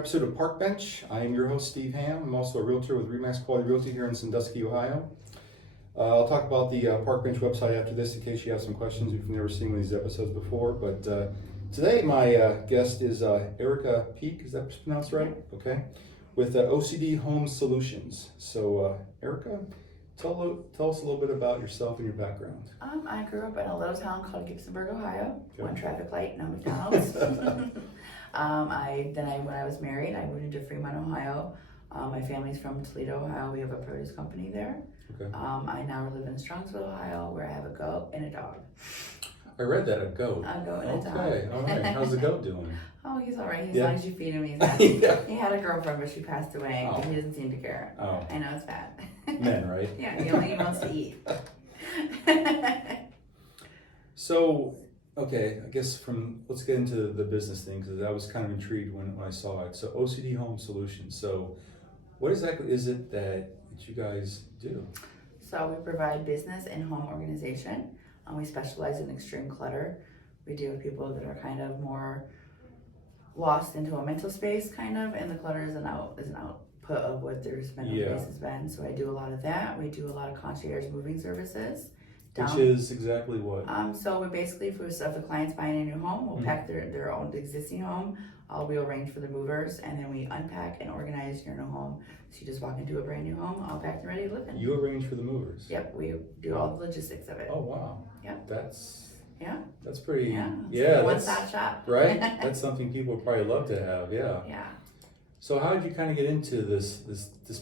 episode of Parkbench. I am your host, Steve Ham. I'm also a realtor with Remax Quality Realty here in Sandusky, Ohio. I'll talk about the Parkbench website after this in case you have some questions if you've never seen one of these episodes before. But today my guest is Ericka Peake, is that pronounced right? Okay. With OCD Home Solutions. So Ericka, tell us a little bit about yourself and your background. I grew up in a little town called Gibsonburg, Ohio. Okay. One traffic light, no McDonald's. When I was married, I moved into Fremont, Ohio. My family's from Toledo, Ohio. We have a produce company there. Okay. I now live in Strongsville, Ohio, where I have a goat and a dog. I read that, a goat. A goat and a dog. Okay, all right. How's the goat doing? Oh, he's all right. As Yeah. long as you feed him, he's happy. Yeah. He had a girlfriend, but she passed away, Oh. but he doesn't seem to care. Oh, I know it's bad. men, right? Yeah, he only wants to eat. So, okay, I guess let's get into the business thing because I was kind of intrigued when I saw it. So OCD Home Solutions. So what exactly is it that you guys do? So we provide business and home organization. We specialize in extreme clutter. We deal with people that are kind of more lost into a mental space kind of, and the clutter is an output of what their mental space has been. So I do a lot of that. We do a lot of concierge moving services. Which is exactly what? So we basically, if the client's buying a new home, we'll pack their own existing home. We arrange for the movers, and then we unpack and organize your new home. So you just walk into a brand new home, all packed and ready to live in. You arrange for the movers? Yep, we do all the logistics of it. Oh, wow. Yep. That's pretty, Yeah, one-stop shop. Right? That's something people would probably love to have, yeah. Yeah. So how did you kind of get into this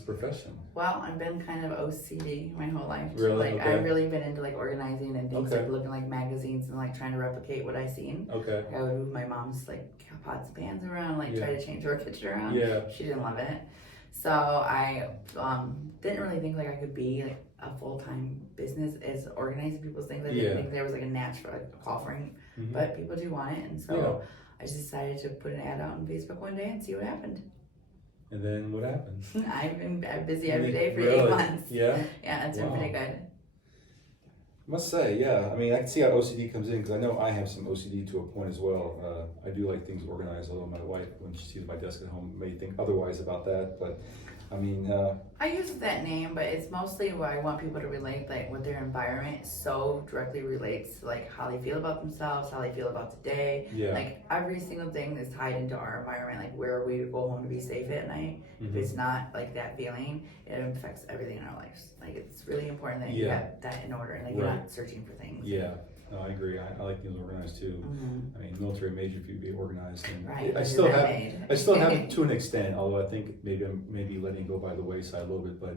profession? Well, I've been kind of OCD my whole life. Really? Okay. I've really been into organizing and things, Okay. looking like magazines and trying to replicate what I seen. Okay. I would move my mom's pots and pans around, Yeah. try to change her kitchen around. Yeah. She didn't love it. So I didn't really think I could be a full-time business as organizing people's things. I didn't think there was a niche for a call for it, but people do want it, and so I just decided to put an ad out on Facebook one day and see what happened. And then what happened? I'm busy every day for Really? 8 months. Yeah? Yeah, it's been pretty good. I must say, yeah. I mean, I can see how OCD comes in because I know I have some OCD to a point as well. I do like things organized, although my wife, when she sees my desk at home, may think otherwise about that. But I mean, I use that name, but it's mostly where I want people to relate, with their environment so directly relates to how they feel about themselves, how they feel about the day. yeah. Every single thing is tied into our environment, where we go home to be safe at night. If it's not that feeling, it affects everything in our lives. It's really important that you have that in order, and you're not searching for things. Yeah. No, I agree. I like things organized too. I mean, military major if you be organized. And Right. I still have it to an extent, although I think I'm letting it go by the wayside a little bit. But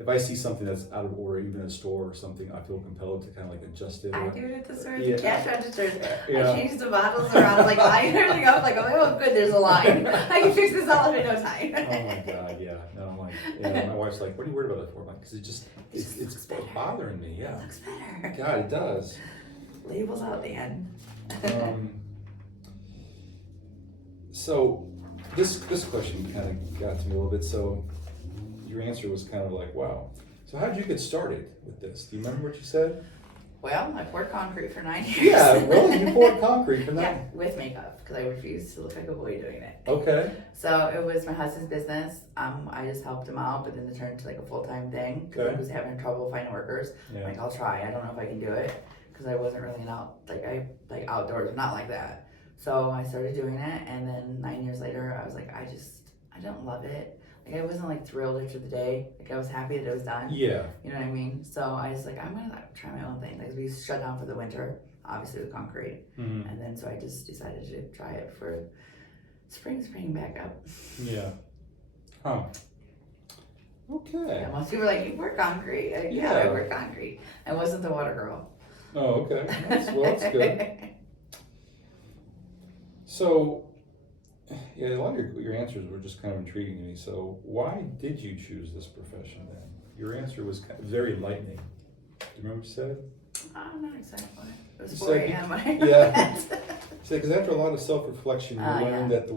if I see something that's out of order, even in a store or something, I feel compelled to kind of adjust it. I do it at the stores, Yeah. cash registers. Yeah. I change the bottles around, lining everything up, oh good, there's a line. I can fix this all in no time. Oh my God, yeah. No, I'm my wife's like, what are you worried about that for? I'm like, because it's bothering me. Yeah. It looks better. God, it does. Labels out the end. So this question kind of got to me a little bit. So your answer was kind of wow. So how did you get started with this? Do you remember what you said? Well, I poured concrete for 9 years. Yeah, well, you poured concrete for that. Yeah, with makeup, because I refused to look like a boy doing it. Okay. So it was my husband's business. I just helped him out, but then it turned into a full-time thing because he was having trouble finding workers. Yeah. I'll try. I don't know if I can do it because I wasn't really outdoors, not like that. So I started doing it, and then 9 years later, I was I don't love it. I wasn't thrilled after the day. I was happy that it was done. Yeah. You know what I mean? So I was I'm gonna try my own thing. We shut down for the winter, obviously with concrete, and then so I just decided to try it for spring back up. Yeah. Huh. Okay. Yeah, most people are you work concrete. I work concrete. I wasn't the water girl. Oh, okay. That's good. So, yeah, a lot of your answers were just kind of intriguing to me. So, why did you choose this profession then? Your answer was very lightning. Do you remember what you said? I'm not excited about it. It was You 4 said- a.m. when I Yeah. Because after a lot of self-reflection, you learn yeah. that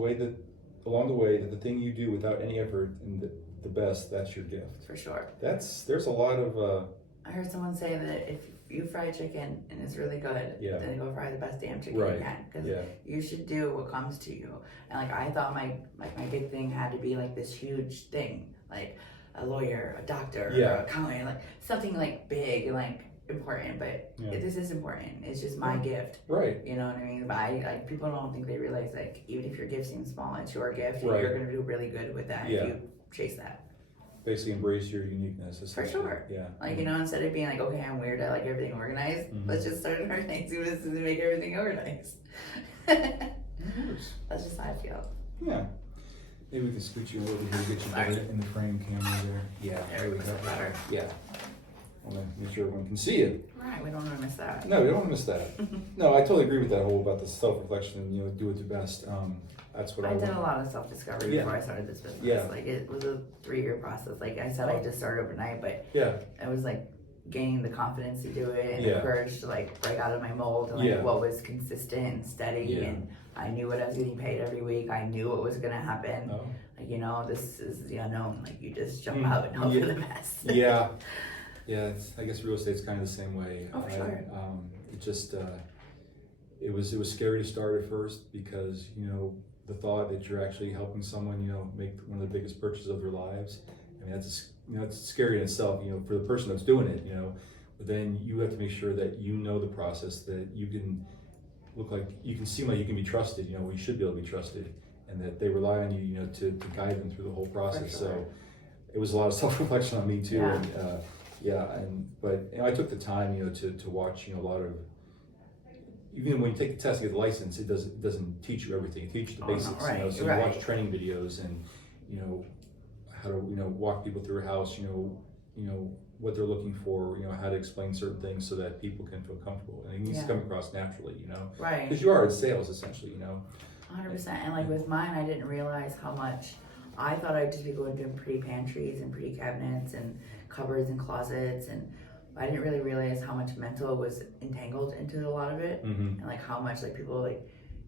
along the way, that the thing you do without any effort and the best, that's your gift. For sure. There's a lot of I heard someone say that if you fry chicken and it's really good, Yeah. then go fry the best damn chicken Right. you can, because Yeah. you should do what comes to you. And like I thought my big thing had to be like this huge thing, like a lawyer, a doctor, Yeah. or a accountant, like something like big and like important. But Yeah. this is important. It's just my gift. Right. You know what I mean? But I people don't think they realize, like, even if your gift seems small, it's your gift, and Right. you're gonna do really good with that Yeah. if you chase that. Basically embrace your uniqueness. For sure. Yeah. Like, you know, instead of being like, okay, I'm weird, I like everything organized, let's just start organizing this and make everything organized. That's just how I feel. Yeah. Maybe we can scoot you over here, get you better in the frame camera there. Yeah. There we go. Better. Yeah. I want to make sure everyone can see it. Right, we don't want to miss that. No, we don't want to miss that. No, I totally agree with that whole about the self-reflection and, you know, do it your best. That's what I did want. a lot of self-discovery Yeah. before I started this business. Yeah. Like, it was a 3-year process. Like I said, I just started overnight, but Yeah. I was like gaining the confidence to do it and the Yeah. courage to like break out of my mold and like Yeah. what was consistent and steady, Yeah. and I knew what I was getting paid every week. I knew what was gonna happen. Oh. Like, you know, this is the unknown. Like, you just jump Mm. out and hope Yeah. for the best. Yeah. Yeah, I guess real estate's kind of the same way. Oh, for sure. It just, it was scary to start at first because, you know, the thought that you're actually helping someone, you know, make one of the biggest purchases of their lives. I mean, it's scary in itself, you know, for the person that's doing it, you know, but then you have to make sure that you know the process, that you can seem like you can be trusted, you know, we should be able to be trusted, and that they rely on you, you know, to guide them through the whole process. For sure. So it was a lot of self-reflection on me too. Yeah. And but you know, I took the time, you know, to watch, you know, a lot of, even when you take the test and get the license, it doesn't teach you everything. It teaches the basics, right, you know. So right. you watch training videos and, you know, how to, you know, walk people through a house, you know what they're looking for, you know, how to explain certain things so that people can feel comfortable, and it needs to come across naturally, you know. Right. Because you are in sales essentially, you know. 100%. And like with mine, I didn't realize how much. I thought I'd just be going doing pretty pantries and pretty cabinets and cupboards and closets, and I didn't really realize how much mental was entangled into a lot of it, and like how much like people like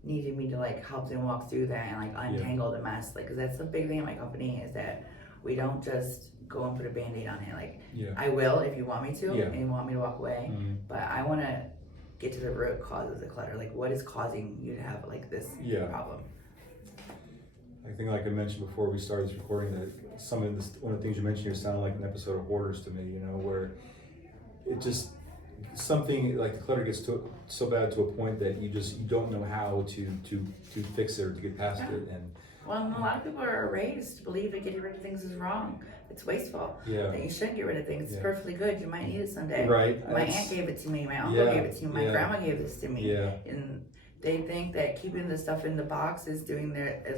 needed me to like help them walk through that and like untangle the mess. Like, because that's the big thing in my company, is that we don't just go and put a band-aid on it. Like, I will if you want me to, and you want me to walk away, but I want to get to the root cause of the clutter. Like, what is causing you to have like this problem? I think, like I mentioned before we started this recording, that one of the things you mentioned here sounded like an episode of Hoarders to me, you know, where it just, something like the clutter gets so bad to a point that you don't know how to fix it or to get past it. And well, a lot of people are raised to believe that getting rid of things is wrong. It's wasteful. That you shouldn't get rid of things. It's perfectly good. You might need it someday. Right. My aunt gave it to me. My uncle gave it to me. My grandma gave this to me. Yeah. And they think that keeping the stuff in the box is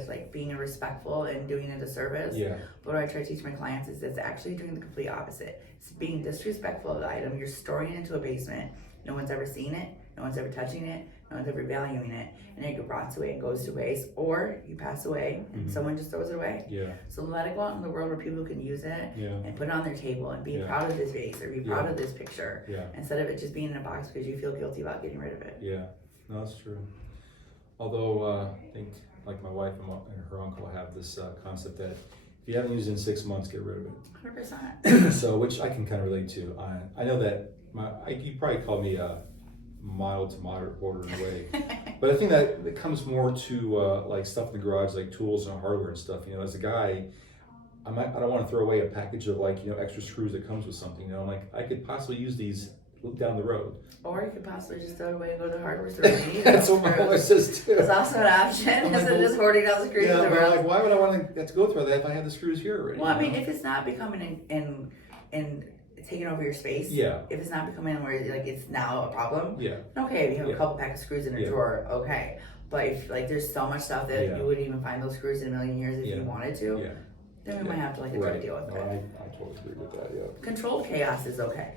like being respectful and doing it a service. But what I try to teach my clients is it's actually doing the complete opposite. It's being disrespectful of the item. You're storing it into a basement. No one's ever seen it. No one's ever touching it. No one's ever valuing it. And it rots away and goes to waste. Or you pass away and someone just throws it away. So let it go out in the world where people can use it and put it on their table and be proud of this vase or be proud of this picture. Instead of it just being in a box because you feel guilty about getting rid of it. No, that's true. Although I think, like, my wife and her uncle have this concept that if you haven't used it in 6 months, get rid of it. 100%. So, which I can kind of relate to. I know that you probably call me a mild to moderate hoarder in a way, but I think that it comes more to like stuff in the garage, like tools and hardware and stuff. You know, as a guy, I don't want to throw away a package of, like, you know, extra screws that comes with something. You know, like, I could possibly use these down the road. Or you could possibly just throw it away and go to the hardware store and need it. That's what my wife says too. It's also an option instead of just hoarding all the screws in the but world. like, why would I want to have to go through that if I have the screws here already? Well, I mean, if it's not becoming and taking over your space, if it's not becoming where like it's now a problem, okay, if you have a couple pack of screws in a drawer, okay. But if like there's so much stuff that you wouldn't even find those screws in a million years if you wanted to, then we might have to like try to deal with it. I totally agree with that. Controlled chaos is okay.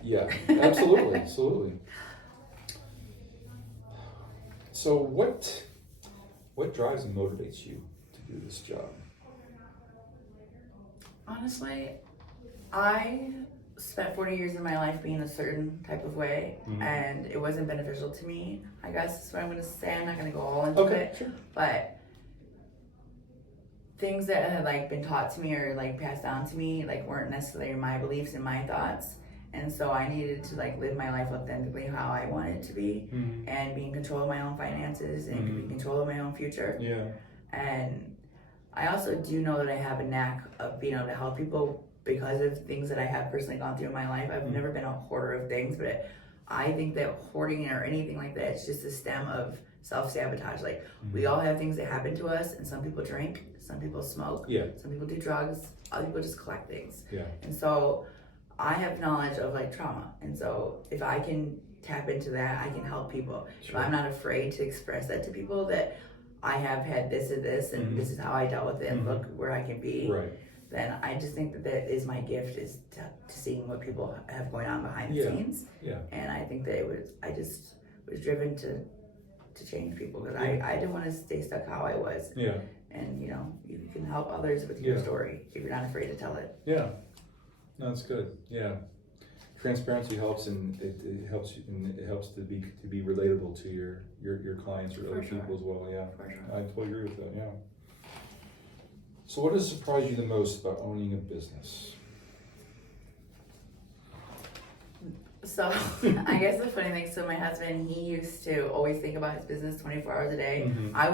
Absolutely, absolutely. So what drives and motivates you to do this job? Honestly, I spent 40 years of my life being a certain type of way, and it wasn't beneficial to me, I guess is what I'm going to say. I'm not going to go all into it, sure. But things that had like been taught to me or like passed down to me like weren't necessarily my beliefs and my thoughts, And so I needed to like live my life authentically how I wanted it to be, and be in control of my own finances and be in control of my own future. Yeah. And I also do know that I have a knack of being able to help people because of things that I have personally gone through in my life. I've never been a hoarder of things, but I think that hoarding or anything like that, it's just a stem of self-sabotage. Like we all have things that happen to us, and some people drink, some people smoke, some people do drugs, other people just collect things. And so I have knowledge of like trauma, and so if I can tap into that, I can help people. If I'm not afraid to express that to people, that I have had this and this, and this is how I dealt with it, and look where I can be, then I just think that that is my gift, is to seeing what people have going on behind the scenes. And I think that I just was driven to change people, because I didn't want to stay stuck how I was. And you know, you can help others with your story if you're not afraid to tell it. No, that's good. Transparency helps, and it helps you, and it helps to be relatable to your clients or other people as well. For sure. I totally agree with that. So what has surprised you the most about owning a business? So I guess the funny thing, so my husband, he used to always think about his business 24 hours a day. I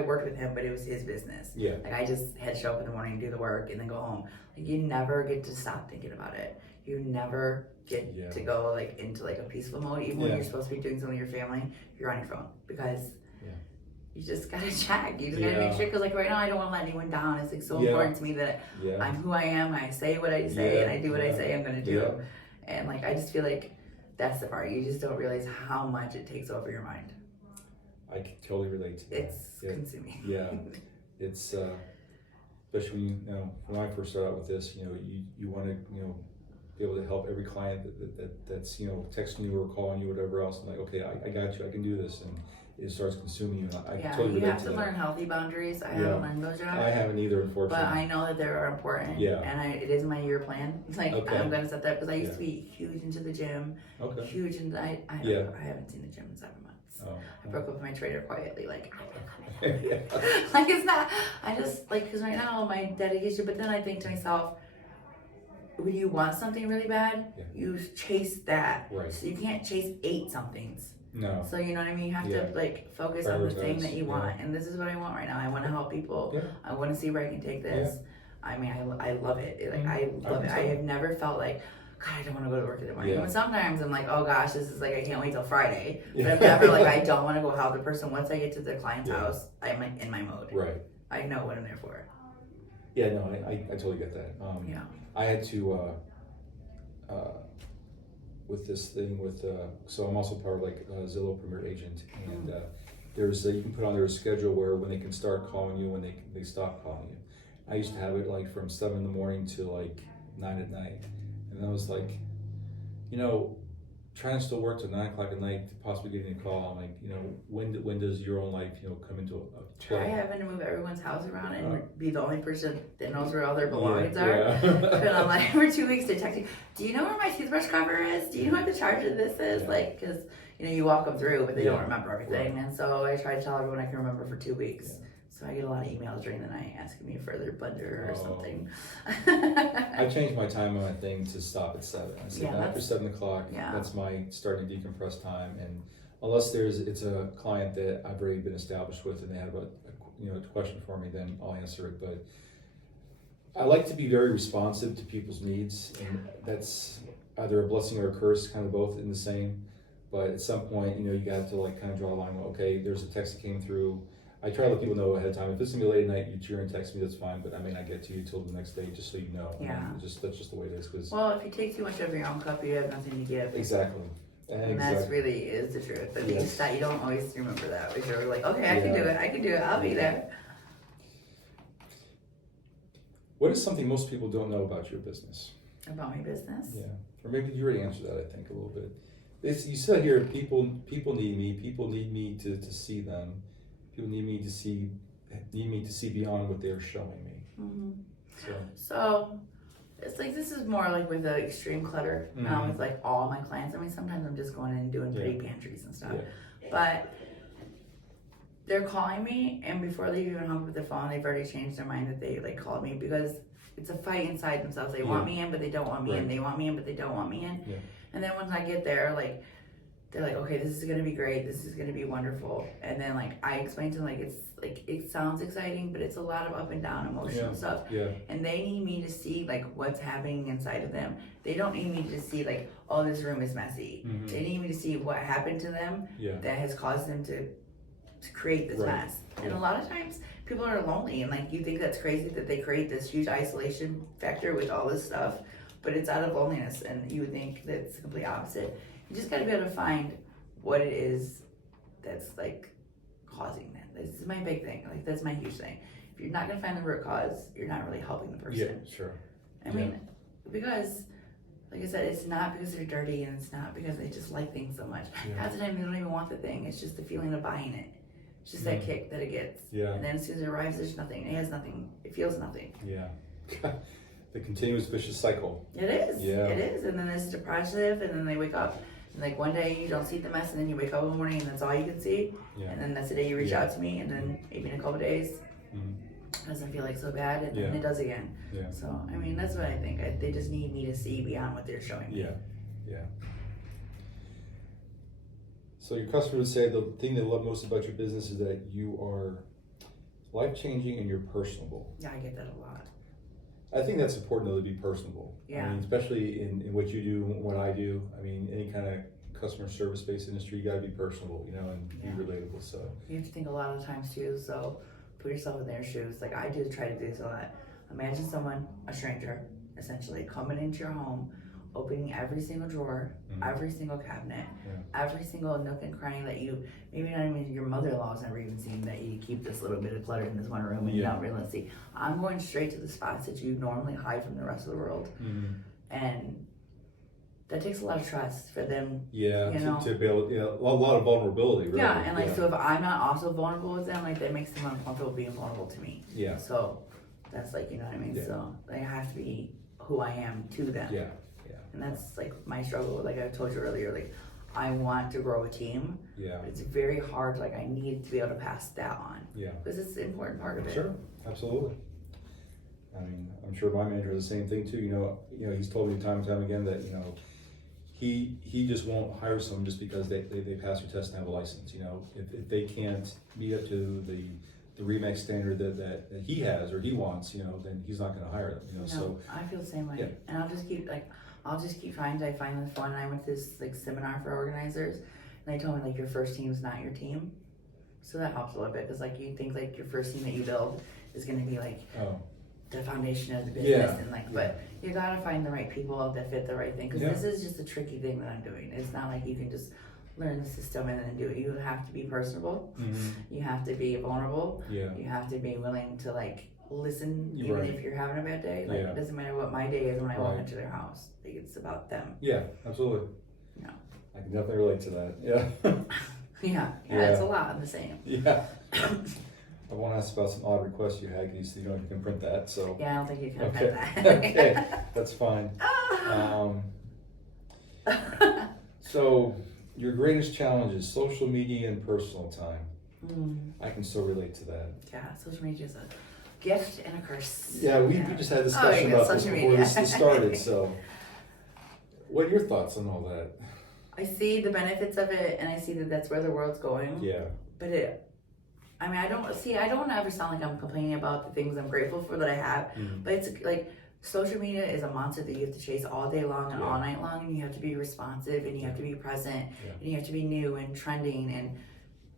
worked with him, but it was his business. Like I just had to show up in the morning, do the work, and then go home. Like you never get to stop thinking about it. You never get to go like into like a peaceful mode, even when you're supposed to be doing something with your family. You're on your phone, because you just gotta check. You just gotta make sure, because like right now I don't want to let anyone down. It's like so important to me that I'm who I am. I say what I say, and I do what I say I'm gonna do. And like I just feel like that's the part. You just don't realize how much it takes over your mind. I can totally relate to that. It's consuming. It's especially when I first started out with this, you want to be able to help every client that's texting you or calling you, whatever else. I'm like, okay, I got you. I can do this, and it starts consuming you. And I totally relate to that. You have to learn healthy boundaries. I haven't learned those yet. I haven't either, unfortunately. But I know that they are important. And it is my year plan. It's like I'm gonna set that, because I used to be huge into the gym. Huge into I haven't seen the gym in 7 months. I broke up with my trainer quietly. Like like it's not. I just like, because right now my dedication. But then I think to myself, when you want something really bad, you chase that. So you can't chase 8 somethings. No. So you know what I mean? You have to like focus on the thing that you want. And this is what I want right now. I want to help people. I want to see where I can take this. I mean, I love it. Like I love it. I have never felt like, God, I don't want to go to work in the morning. Even sometimes I'm like, oh gosh, this is like, I can't wait till Friday. But I'm never like, I don't want to go help the person. Once I get to the client's house, I'm like in my mode. I know what I'm there for. I totally get that. I had to with this thing with so I'm also part of like Zillow Premier Agent, and there's you can put on their schedule where when they can start calling you, when they stop calling you. I used to have it like from 7 in the morning to like 9 at night, and I was like, trying to still work till 9 o'clock at night to possibly getting a call. I'm like, when does your own life come into a try having to move everyone's house around and be the only person that knows where all their belongings are. And I'm like, for 2 weeks they're texting, do you know where my toothbrush cover is? Do you know what the charge of this is? Like, because you walk them through, but they don't remember everything. And so I try to tell everyone I can remember for 2 weeks. So I get a lot of emails during the night asking me for their blender or something. I changed my time on my thing to stop at 7. I said after 7 o'clock, that's my starting to decompress time. And unless it's a client that I've already been established with and they have a question for me, then I'll answer it. But I like to be very responsive to people's needs, and that's either a blessing or a curse, kind of both in the same. But at some point, you got to like kind of draw a line. Okay, there's a text that came through. I try to let people know ahead of time. If it's gonna be late at night, you cheer and text me, that's fine. But I may not get to you till the next day, just so you know. That's just the way it is. Well, if you take too much of your own cup, you have nothing to give. Exactly. And that's really is the truth. But you don't always remember that. Because you're like, okay, I can do it. I'll be there. What is something most people don't know about your business? About my business? Yeah. Or maybe you already answered that, I think, a little bit. You said here, people need me. People need me to see them. People need me to see beyond what they're showing me. So it's like, this is more like with the extreme clutter, not with like all my clients. I mean, sometimes I'm just going in and doing pretty pantries and stuff. But they're calling me, and before they even hung up the phone, they've already changed their mind that they like called me, because it's a fight inside themselves. They want me in, but they don't want me in. Right. They want me in, but they don't want me in. Yeah. And then once I get there, like, they're like, okay, this is gonna be great. This is gonna be wonderful. And then like I explain to them, like, it's like, it sounds exciting, but it's a lot of up and down emotional stuff. Yeah. And they need me to see like what's happening inside of them. They don't need me to see like, oh, this room is messy. Mhm. They need me to see what happened to them Yeah. that has caused them to create this Right. mess. And a lot of times people are lonely, and like you think that's crazy that they create this huge isolation factor with all this stuff, but it's out of loneliness, and you would think that it's the complete opposite. You just got to be able to find what it is that's like causing that. This is my big thing. Like, that's my huge thing. If you're not going to find the root cause, you're not really helping the person. Yeah, sure. I mean, because like I said, it's not because they're dirty, and it's not because they just like things so much. Yeah. Half the time they don't even want the thing. It's just the feeling of buying it. It's just that kick that it gets. Yeah. And then as soon as it arrives, there's nothing. It has nothing. It feels nothing. Yeah. The continuous vicious cycle. It is. Yeah. It is. And then it's depressive, and then they wake up, and like one day you don't see the mess, and then you wake up in the morning, and that's all you can see. Yeah. And then that's the day you reach out to me, and then maybe in a couple days, it doesn't feel like so bad, and then it does again. Yeah. So, I mean, that's what I think. They just need me to see beyond what they're showing me. Yeah. Yeah. So your customers say the thing they love most about your business is that you are life-changing and you're personable. Yeah, I get that a lot. I think that's important though, to be personable. Yeah. I mean, especially in what you do, what I do. I mean, any kind of customer service-based industry, you got to be personable, you know, and be relatable. So you have to think a lot of times too. So put yourself in their shoes. Like I do try to do this a lot. Imagine someone, a stranger, essentially coming into your home, opening every single drawer, every single cabinet, every single nook and cranny that you, maybe not even your mother-in-law's never even seen, that you keep this little bit of clutter in this one room and you don't really see. I'm going straight to the spots that you normally hide from the rest of the world. And that takes a lot of trust for them. Yeah, you know? to be able, a lot of vulnerability, really. Yeah, and like, so if I'm not also vulnerable with them, like that makes them uncomfortable being vulnerable to me. Yeah. So that's like, you know what I mean? Yeah. So I have to be who I am to them. Yeah. And that's like my struggle. Like I told you earlier, like I want to grow a team. Yeah. But it's very hard. Like I need to be able to pass that on. Yeah. Because it's an important part of it. Sure, absolutely. I mean, I'm sure my manager has the same thing too. You know, he's told me time and time again that, you know, he just won't hire someone just because they pass their test and have a license. You know, if they can't meet up to the RE/MAX standard that he has or he wants, you know, then he's not going to hire them. You know, so I feel the same way. Yeah. And I'll just keep trying. I find this one. I went to this like seminar for organizers, and they told me like your first team is not your team, so that helps a little bit because like you think like your first team that you build is going to be like the foundation of the business, and like but you got to find the right people that fit the right thing because this is just a tricky thing that I'm doing. It's not like you can just learn the system and then do it. You have to be personable. You have to be vulnerable. Yeah. You have to be willing to like listen even if you're having a bad day. Like it doesn't matter what my day is when I walk into their house. Like it's about them. Yeah, absolutely. No. I can definitely relate to that. Yeah. It's a lot of the same. Yeah. I want to ask about some odd requests you had because you know you can print that. So yeah, I don't think you can okay. print that. Okay, that's fine. So your greatest challenge is social media and personal time. I can so relate to that. Yeah, social media is a gift and a curse. Yeah, we just had a discussion about this before this started. So, what are your thoughts on all that? I see the benefits of it, and I see that that's where the world's going. Yeah. But I don't ever sound like I'm complaining about the things I'm grateful for that I have. But it's like social media is a monster that you have to chase all day long and all night long, and you have to be responsive, and you have to be present, and you have to be new and trending and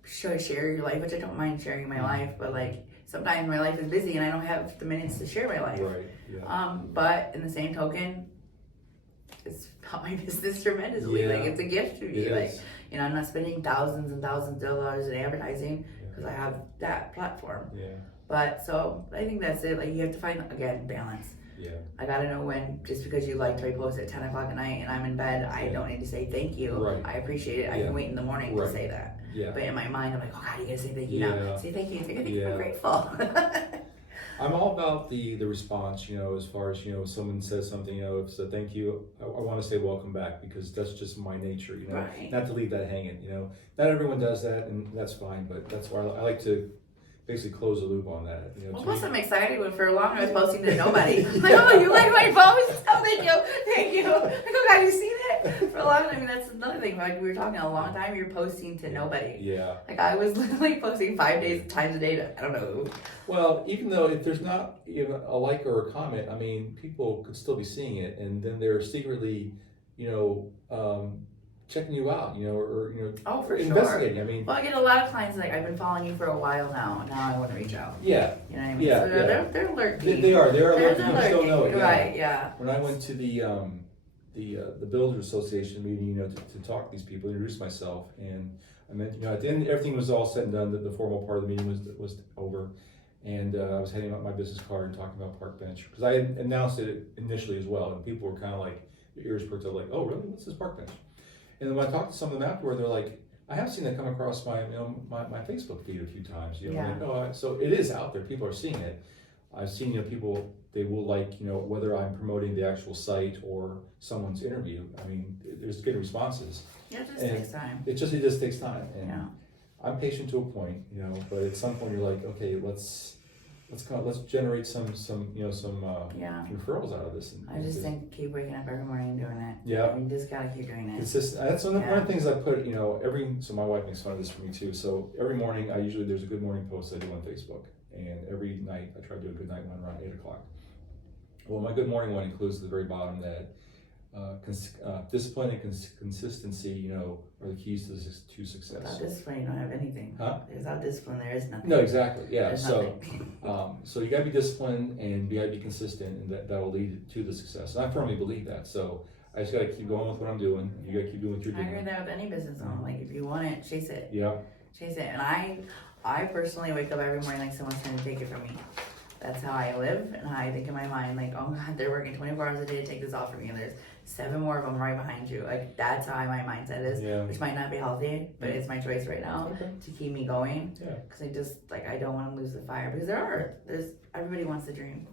share your life, which I don't mind sharing my life, but like sometimes my life is busy and I don't have the minutes to share my life. Right. Yeah. But in the same token, it's helped my business tremendously. Like it's a gift to me. Like, you know, I'm not spending thousands and thousands of dollars in advertising because I have that platform. Yeah. But so I think that's it. Like you have to find again balance. Yeah. I gotta know when, just because you liked my post at 10 o'clock at night and I'm in bed, I don't need to say thank you. Right. I appreciate it. I can wait in the morning to say that. Yeah. But in my mind, I'm like, oh God, you gotta say thank you now. Say thank you. Say thank you. I'm grateful. I'm all about the response, you know, as far as, you know, someone says something, you know, if it's a thank you, I want to say welcome back because that's just my nature, you know, not to leave that hanging, you know. Not everyone does that and that's fine, but that's why I like to basically close the loop on that. You know, Well, to plus me- I'm excited when for long I was posting to nobody. Like, oh, you like my post? Oh, thank you. Like, oh, have you seen it? For a long time, I mean, that's another thing. Like we were talking a long time, you're posting to nobody. Yeah. Like I was literally posting 5 days times a day to I don't know who. Well, even though if there's not even a like or a comment, I mean, people could still be seeing it, and then they're secretly, checking you out, or Oh, for investigating. sure. I mean, Well, I get a lot of clients like I've been following you for a while now. Now I want to reach out. yeah, You know what I mean? Yeah, So yeah. they're alert. they are. They're They're lurking. You still know it. Yeah. Right? Yeah. When I went to the Builders Association meeting, to talk to these people, introduce myself, and I meant, at the end, everything was all said and done. The formal part of the meeting was over, and I was handing out my business card and talking about Parkbench because I had announced it initially as well, and people were kind of like, their ears perked up, like, oh, really? What's this Parkbench? And then when I talked to some of them afterward, they're like, I have seen that come across my my Facebook feed a few times. Yeah. Like, so it is out there. People are seeing it. I've seen people, they will like, whether I'm promoting the actual site or someone's interview. I mean, there's good responses. Yeah, it just And takes time. It just takes time. And Yeah. I'm patient to a point, but at some point you're like, okay, let's generate some Yeah. referrals out of this. And I just think keep waking up every morning and doing it. Yeah. You just gotta keep doing it. Consistent. That's one of the things I put, so my wife makes fun of this for me too. So every morning there's a good morning post I do on Facebook, and every night I try to do a good night one around 8:00. Well, my good morning one includes at the very bottom that discipline and consistency, are the keys to success. Without discipline, you don't have anything. Huh? Without discipline, there is nothing. No, exactly. Yeah. There's So, nothing. so you got to be disciplined and you got to be consistent, and that will lead to the success. And I firmly believe that. So I just got to keep going with what I'm doing. You got to keep doing what you're I doing. agree with that with any business owner. Like if you want it, chase it. Yeah. Chase it. And I personally wake up every morning like someone's trying to take it from me. That's how I live, and how I think in my mind, like, oh God, they're working 24 hours a day to take this off from me, and there's 7 more of them right behind you. Like, that's how my mindset is, Yeah. which might not be healthy, but it's my choice right now to keep me going. Yeah. Because I just, I don't want to lose the fire, because everybody wants to dream.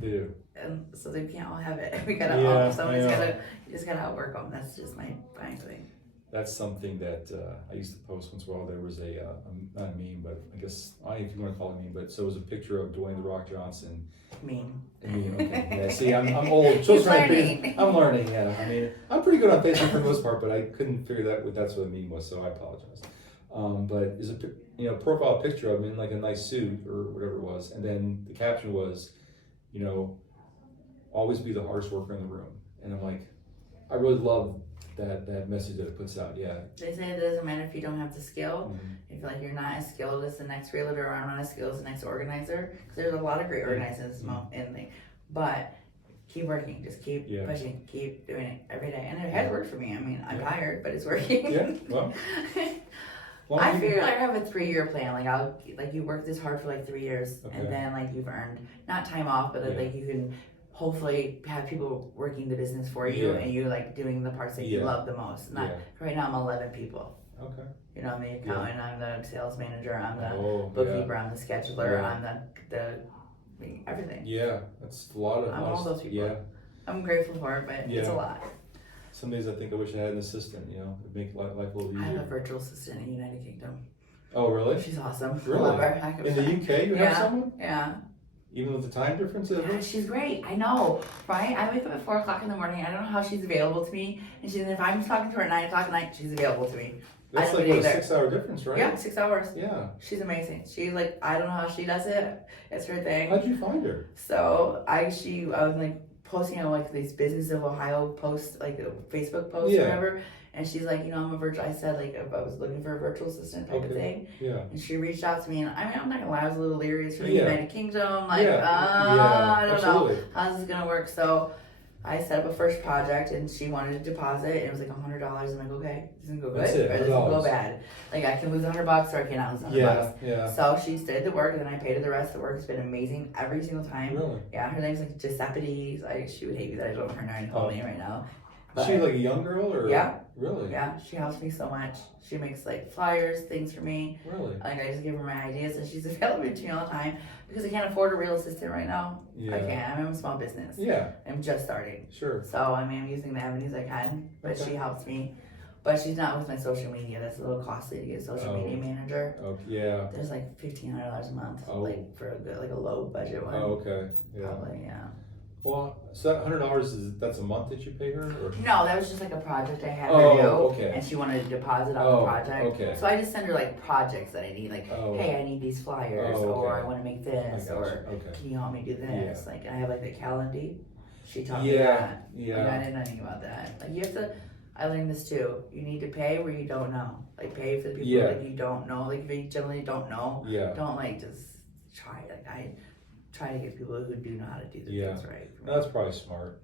They do. And so they can't all have it. We gotta, Yeah, you just gotta outwork them. That's just my thing. That's something that I used to post once in a while. There was not a meme, but I guess, I don't know if you want to call it a meme, but so it was a picture of Dwayne "The Rock" Johnson. Meme. Okay. Yeah, see, I'm old. He's learning. I'm learning, yeah. I mean, I'm pretty good on Facebook for the most part, but I couldn't figure that's what a meme was, so I apologize. But is a profile picture of him in like a nice suit or whatever it was, and then the caption was, always be the hardest worker in the room. And I'm like, I really love that message that it puts out. Yeah. They say it doesn't matter if you don't have the skill. Mm-hmm. If you're not as skilled as the next realtor, or I'm not as skilled as the next organizer, because there's a lot of great organizers in there. But keep working, just keep pushing, keep doing it every day, and it has worked for me. I mean, I'm tired, but it's working. Yeah. Well, I figure I have a 3-year plan. You work this hard for 3 years, and then you've earned not time off, but that you can hopefully have people working the business for you, and you doing the parts that you love the most. Right now I'm 11 people. Okay. I'm the accountant, I'm the sales manager, I'm the bookkeeper, I'm the scheduler, I'm the everything. Yeah, that's a lot of. I'm all those people. Yeah. I'm grateful for it, but it's a lot. Some days I think I wish I had an assistant. It'd make life a little easier. I have a virtual assistant in the United Kingdom. Oh, really? She's awesome. Really? I love her. In the UK, you have someone? Yeah. Even with the time difference? She's great. I know, right? I wake up at 4 o'clock in the morning. I don't know how she's available to me. And if I'm talking to her at 9 o'clock at night, she's available to me. That's like a 6-hour difference, right? Yeah, 6 hours. Yeah. She's amazing. She's I don't know how she does it. It's her thing. How'd you find her? So I was posting on these Business of Ohio posts, Facebook posts or whatever. And she's like, I'm a virtual. I said if I was looking for a virtual assistant type of thing. Yeah. And she reached out to me, and I'm not gonna lie, I was a little leery. It's from the United Kingdom. I don't know how's this gonna work. So I set up a first project, and she wanted a deposit, and it was $100. I'm like, okay, this is gonna go good, or this is gonna go bad. I can lose $100, or I cannot lose $100. Yeah. So she did the work, and then I paid her the rest. The work has been amazing every single time. Really? Yeah, her name's Giuseppe. She would hate me that I don't know her whole name right now. Is she a young girl or? Yeah. Really? Yeah, she helps me so much. She makes flyers, things for me. Really? I just give her my ideas, and she's available to me all the time because I can't afford a real assistant right now. Yeah. I can't. I'm a small business. Yeah. I'm just starting. Sure. So I'm using the avenues I can, but she helps me But she's not with my social media. That's a little costly to get a social media manager. Oh, yeah. There's like $1,500 a month, Oh. like for a good, like a low budget one. Oh, okay. Yeah. Probably, yeah. Well, so that $100 that's a month that you pay her, or? No, that was just like a project I had her Oh, do, okay. and she wanted a deposit on Oh, the project. okay. So I just send her like projects that I need, like, Oh. hey, I need these flyers, Oh, or okay. I want to make I this, gotcha. or Okay. can you help me do this? Yeah. Like, I have like the calendar. She taught me Yeah. that. Yeah. Like, I didn't know anything about that. Like, you have to. I learned this too. You need to pay where you don't know. Like, pay for the people Yeah. like you don't know. Like, if you generally don't know, Yeah. don't like just try. Like, I try to get people who do know how to do the Yeah. things right. That's probably smart.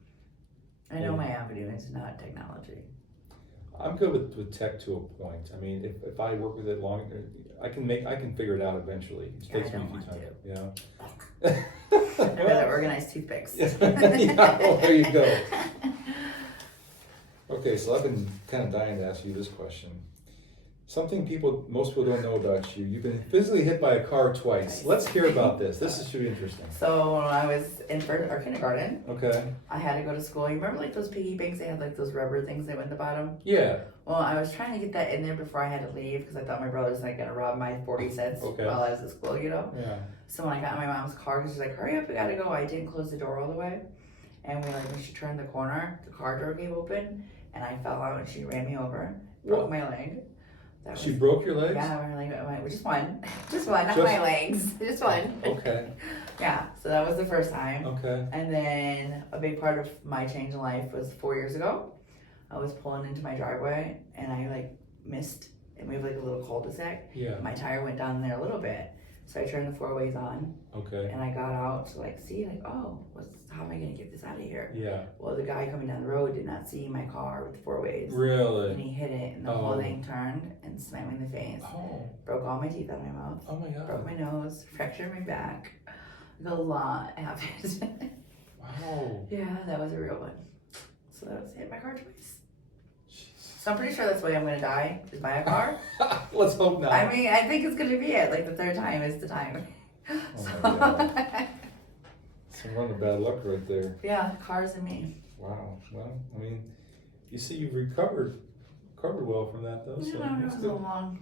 I know Yeah. my avenue is not technology. I'm good with tech to a point. I mean, if I work with it long, I can figure it out eventually. It just Yeah, I takes me a don't few want times. Yeah. I'd rather organize toothpicks. Yeah, well, there you go. Okay, so I've been kind of dying to ask you this question. Something most people don't know about you. You've been physically hit by a car twice. Let's hear about this. Should be interesting. So when I was in first or kindergarten, Okay. I had to go to school. You remember like those piggy banks? They had like those rubber things that went at the bottom. Yeah. Well, I was trying to get that in there before I had to leave because I thought my brother was like gonna rob my 40 cents Okay. while I was at school, you know. Yeah. So when I got in my mom's car, she's like, "Hurry up, we gotta go." I didn't close the door all the way, and when she turned the corner, the car door came open, and I fell out, and she ran me over, broke my leg. She broke your legs? Yeah, my leg, just one, not Just- my legs, just one. Okay. Yeah, so that was the first time. Okay. And then a big part of my change in life was 4 years ago. I was pulling into my driveway and I like missed, and we have like a little cul-de-sac. Yeah. My tire went down there a little bit. So I turned the four ways on Okay. and I got out to like see like, oh, how am I gonna get this out of here? Yeah. Well, the guy coming down the road did not see my car with the four ways. And Really? he hit it and the whole thing turned and slammed me in the face. Oh. Broke all my teeth out of my mouth. Oh my God. Broke my nose, fractured my back. A lot happened. Wow. Yeah, that was a real one. So that was hit my car twice. So I'm pretty sure that's the way I'm gonna die, is by a car. Let's hope not. I mean, I think it's gonna be it. Like the third time is the time. Oh my God. Some run of bad luck right there. Yeah, cars and me. Wow. Well, I mean, you see, you've recovered well from that, though. You So know, it that's was good. a long.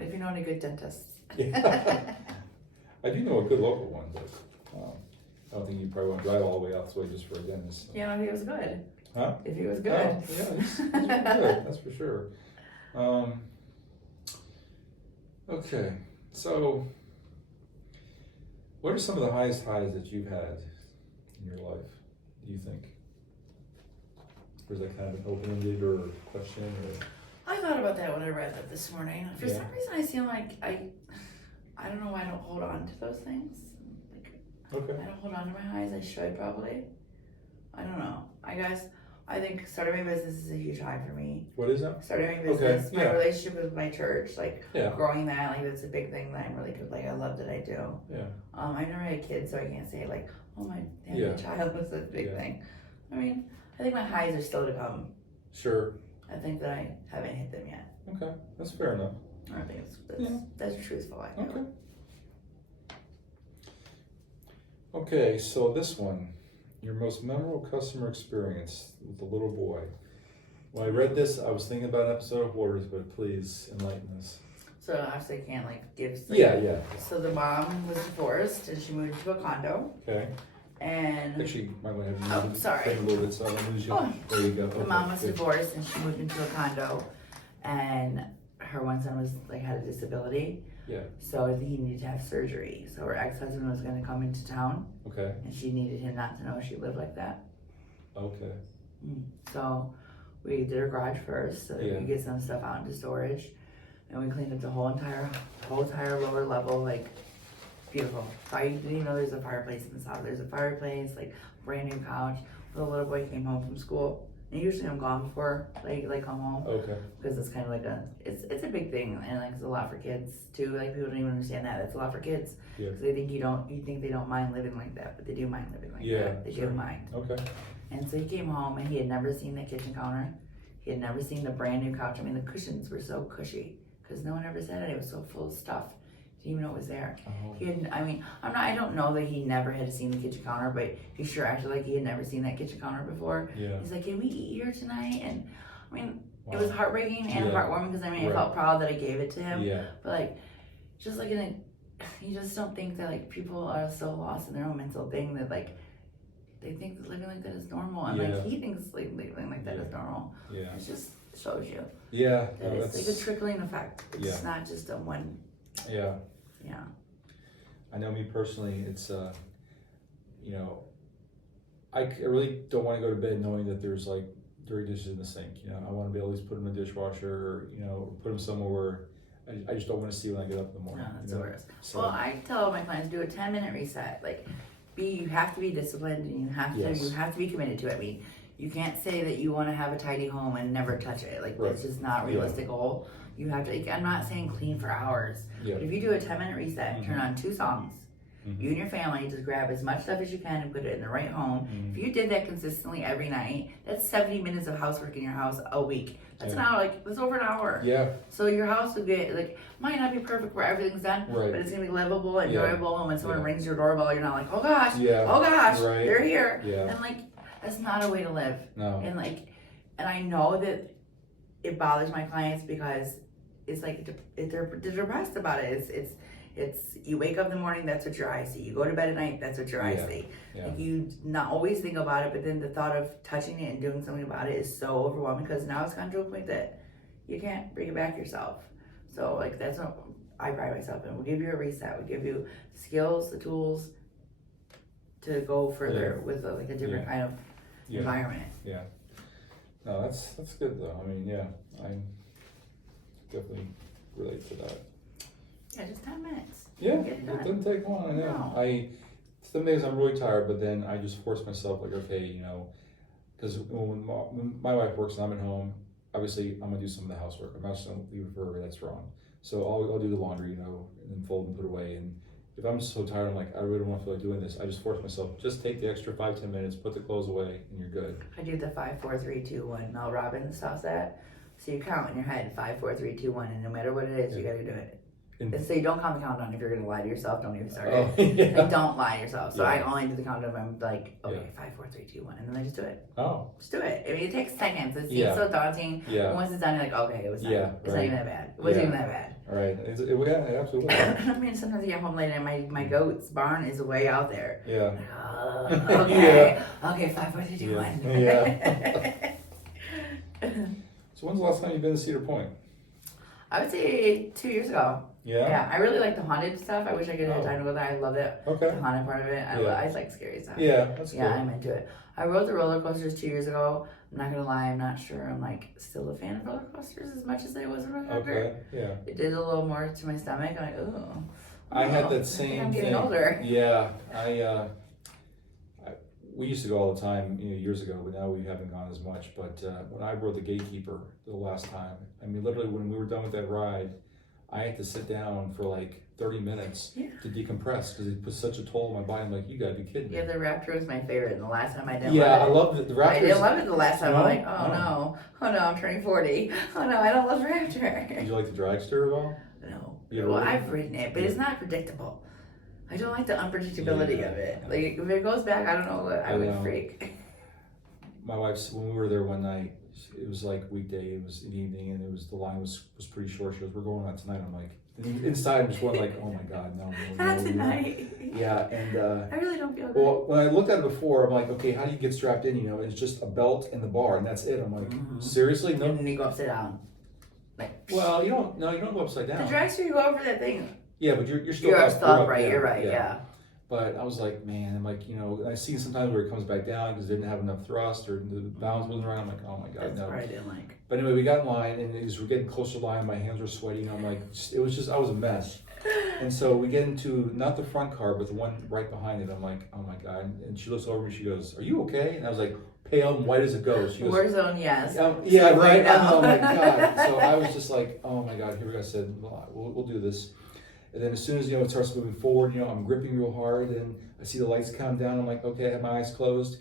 If you know any good dentists. Yeah. I do know a good local one, but I don't think you probably want to drive all the way out this way just for a dentist. So. Yeah, if he was good. Huh? If he was good. Oh, yeah, he's pretty good. That's for sure. Okay, so what are some of the highest highs that you've had in your life, do you think? Or is that kind of an open-ended or question? Or? I thought about that when I read that this morning. For Yeah. some reason, I feel like I don't know why I don't hold on to those things. Like, Okay. I don't hold on to my highs. I should probably. I don't know. I think starting my business is a huge high for me. What is that? Starting my business, Okay, my yeah. relationship with my church, like Yeah. growing that, like that's a big thing that I'm really good. Like I love that I do. Yeah. I've never had kids, so I can't say like, oh my, having Yeah. a child was a big Yeah. thing. I mean, I think my highs are still to come. Sure. I think that I haven't hit them yet. Okay, that's fair enough. I think Yeah. that's truthful. I feel. Okay. Okay, so this one, your most memorable customer experience with the little boy. When I read this, I was thinking about an episode of Hoarders, but please enlighten us. So obviously I can't like give. Yeah. So the mom was divorced and she moved to a condo. Okay. And Actually, might want to have you Oh, move it sorry. a little bit so I don't lose you. Oh. There you go. the Okay, mom was good. divorced and she moved into a condo, and her one son was like had a disability. Yeah. So he needed to have surgery. So her ex-husband was going to come into town, Okay. and she needed him not to know she lived like that. Okay. So we did her garage first, so that we Yeah. could get some stuff out into storage, and we cleaned up the whole entire lower level, like beautiful. I didn't even know there's a fireplace in this house. There's a fireplace, like brand new couch. The little boy came home from school. And usually I'm gone before like come home, Okay. because it's kind of like it's a big thing, and like it's a lot for kids too. Like people don't even understand that it's a lot for kids. Yeah. Because they think you think they don't mind living like that, but they do mind living like Yeah, that. They sure. do mind. Okay. And so he came home and he had never seen the kitchen counter. He had never seen the brand new couch. I mean, the cushions were so cushy because no one ever said it. It was so full of stuff. Didn't even know it was there. Oh. He had, I mean, I don't know that he never had seen the kitchen counter, but he sure acted like he had never seen that kitchen counter before. Yeah. He's like, "Can we eat here tonight?" And I mean, Wow. it was heartbreaking and Yeah. heartwarming because I mean, I Right. felt proud that I gave it to him. Yeah. But like, just like you just don't think that like people are so lost in their own mental thing that like they think that living like that is normal, and Yeah. like he thinks like living like that is normal. Yeah. It just shows you Yeah. that it's like a trickling effect. It's Yeah. not just a one. Yeah. Yeah. I know me personally, it's, you know, I really don't want to go to bed knowing that there's like dirty dishes in the sink. You know, I want to be able to at least put them in the dishwasher, or, you know, put them somewhere where I just don't want to see when I get up in the morning. No, that's you the know? worst. So, Well, I tell my clients do a 10-minute reset. Like, you have to be disciplined, and Yes. you have to be committed to it. I mean, you can't say that you want to have a tidy home and never touch it. Like, Right. it's just not a Yeah. realistic goal. You have to. Like, I'm not saying clean for hours, yeah. but if you do a 10-minute reset, turn on 2 songs. Mhm. You and your family just grab as much stuff as you can and put it in the right home. Mhm. If you did that consistently every night, that's 70 minutes of housework in your house a week. That's an Yeah. hour. Like, that's over an hour. Yeah. So your house would get like might not be perfect where everything's done, Right. but it's gonna be livable, Yeah. enjoyable, and when someone Yeah. rings your doorbell, you're not like, oh gosh, Yeah. oh gosh, Right. they're here. Yeah. And like that's not a way to live. No. And I know that it bothers my clients because it's like they're depressed about it. It's you wake up in the morning, that's what your eyes see. You go to bed at night, that's what your eyes Yeah. see. Yeah. Like you not always think about it, but then the thought of touching it and doing something about it is so overwhelming because now it's gotten to a point that you can't bring it back yourself. So like that's what I pride myself in. We'll give you a reset. We give you skills, the tools to go further with like a different kind of Yeah. environment. Yeah. No, that's good though. I mean, yeah, I definitely relate to that. Yeah, just 10 minutes. Yeah, Get it it done. doesn't take long. I know. No. Some days I'm really tired, but then I just force myself, like, okay, you know, because when my wife works and I'm at home, obviously I'm gonna do some of the housework. I'm not just gonna leave it for her. That's wrong. So I'll do the laundry, you know, and then fold and put away. And if I'm so tired, I'm like, I really don't want to feel like doing this. I just force myself. Just take the extra 5-10 minutes, put the clothes away, and you're good. I do the 5, 4, 3, 2, 1 Mel Robbins does that. So you count in your head 5, 4, 3, 2, 1, and no matter what it is, you gotta do it. And- And so you don't count the countdown if you're gonna lie to yourself. Don't even start Oh, it. yeah. Like don't lie to yourself. So Yeah. I only do the countdown. I'm like, okay, Yeah. 5, 4, 3, 2, 1, and then I just do it. Oh, Just do it. I mean, it takes seconds. It seems Yeah. so daunting. yeah. And once it's done, you're like, okay, it was done. Yeah, It's not right. even that bad. It wasn't Yeah. even that bad. All right. Yeah, absolutely. I mean, sometimes I get home late and my goat's barn is way out there. Yeah. Like, okay, okay, 5, 4, 3, 2, 1. Yeah. So when's the last time you've been to Cedar Point? I would say 2 years ago. Yeah. Yeah, I really like the haunted stuff. I wish I could have Oh. time to go there. I love it. Okay. The haunted part of it. Yeah. I like scary stuff. Yeah, that's Yeah, good. I'm into it. I rode the roller coasters 2 years ago. I'm not gonna lie, I'm not sure. I'm like still a fan of roller coasters as much as I was when I was younger. Okay. Yeah. It did a little more to my stomach. I'm like, ooh. I had Oh, that I think same I'm getting thing. older. Yeah. We used to go all the time, you know, years ago, but now we haven't gone as much. But when I rode the Gatekeeper the last time, I mean, literally when we were done with that ride, I had to sit down for like 30 minutes Yeah. to decompress because it put such a toll on my body. I'm like, you gotta be kidding me. Yeah, the Raptor was my favorite, and the last time I didn't Yeah, I love it. love the Raptors. I didn't love it the last time. No? I'm like, oh No. no, I'm turning 40. Oh no, I don't love Raptor. Did you like the dragster at all? No. You Well, really? I've ridden it, but it's not predictable. I don't like the unpredictability Yeah. of it. Like if it goes back, I don't know what I would know. freak. My wife's, when we were there one night, it was like weekday, it was an evening, and the line was pretty short. She goes, we're going out tonight. I'm like, inside I'm just going like, oh my God, no. Not no. tonight. Yeah, and I really don't feel good. well, when I looked at it before, I'm like, okay, how do you get strapped in? You know, it's just a belt and the bar, and that's it. I'm like, Mhm. seriously? No. And then you go upside down. Like Well, you don't go upside the down. dragster, you go over that thing. Yeah, but you're still You're up, still upright. You're right. Yeah. But I was like, man, I'm like, you know, I see sometimes where it comes back down because they didn't have enough thrust or the balance wasn't right. I'm like, oh my God, That's no. what I didn't like. But anyway, we got in line, and as we're getting closer to the line, my hands were sweaty, and I'm like, I was a mess. And so we get into not the front car, but the one right behind it. I'm like, oh my God. And she looks over and she goes, are you okay? And I was like, pale and white as a ghost. She goes, Warzone, yes. yeah, right. Right now. Oh my God. So I was just like, oh my God, here we go. I said, well, we'll do this. And then as soon as, you know, it starts moving forward, you know, I'm gripping real hard, and I see the lights come down. I'm like, okay, I have my eyes closed.